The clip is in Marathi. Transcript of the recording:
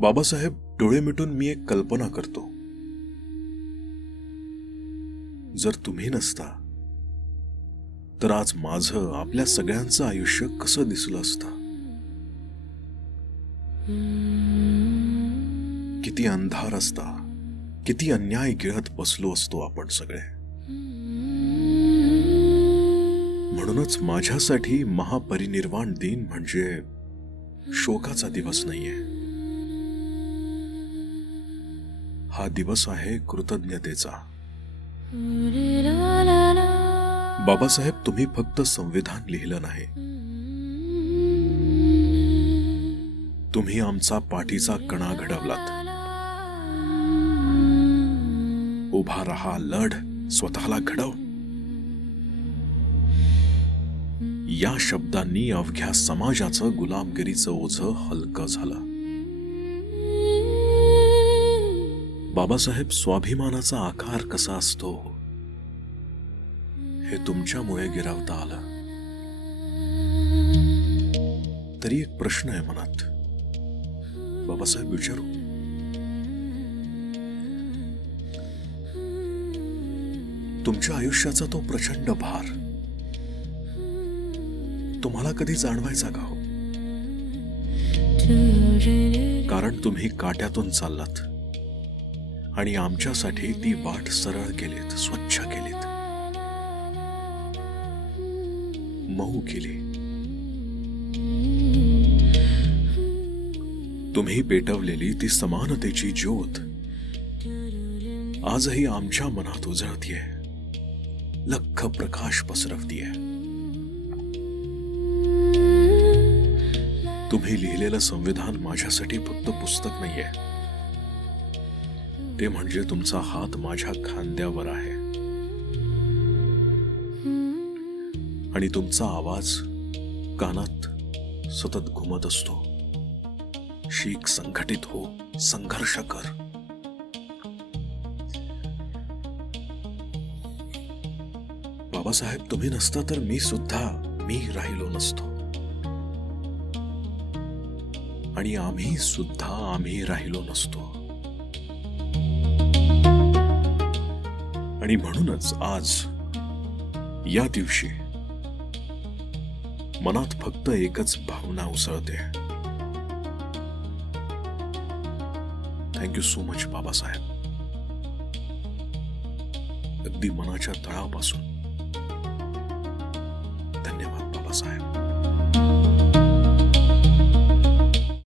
बाबासाहेब, डोळे मिटून मी एक कल्पना करतो. जर तुम्ही नसता तर आज माझं, आपल्या सगळ्यांचं आयुष्य कसं दिसलं असतं. किती अंधार असता, किती अन्याय गिळत बसलो असतो आपण सगळे. म्हणूनच माझ्यासाठी महापरिनिर्वाण दिन म्हणजे शोकाचा दिवस नाहीये. हा दिवस आहे कृतज्ञतेचा. बाबासाहेब, तुम्ही फक्त संविधान लिहिलं नाही, तुम्ही आमचा पाठीचा कणा घडवलात. उभा रहा, लढ, स्वतःला घडव. या शब्दांनी अवघ्या समाजाचं गुलामगिरीचं ओझं हलकं झालं. बाबासाहेब, स्वाभिमानाचा आकार कसा असतो हे तुमच्यामुळे गिरावता आलं. तरी एक प्रश्न आहे मनात, बाबासाहेब विचारू. तुमच्या आयुष्याचा तो प्रचंड भार तुम्हाला कधी जाणवायचा का हो? कारण तुम्ही काट्यातून चाललात आणि आमच्यासाठी ती वाट सरळ केलीत, स्वच्छ केलीत, मऊ केली. तुम्ही पेटवलेली ती समानतेची ज्योत आजही आमच्या मनात उजळतीये, लख्ख प्रकाश पसरवतीये. तुम्ही लिहिलेलं संविधान माझ्यासाठी फक्त पुस्तक नाहीये, ते म्हणजे तुमचा हात माझ्या खांद्यावर आहे आणि तुमचा आवाज कानात सतत घुमत असतो. शीख, संघटित हो, संघर्ष कर. बाबासाहेब, तुम्ही नसता तर मी सुद्धा मी राहिलो नसतो आणि आम्ही सुद्धा आम्ही राहिलो नसतो. आणि म्हणूनच आज या दिवशी मनात फक्त एकच भावना उसळते. Thank you so much Babasaheb. अगदी मनाच्या तळापासून धन्यवाद बाबासाहेब.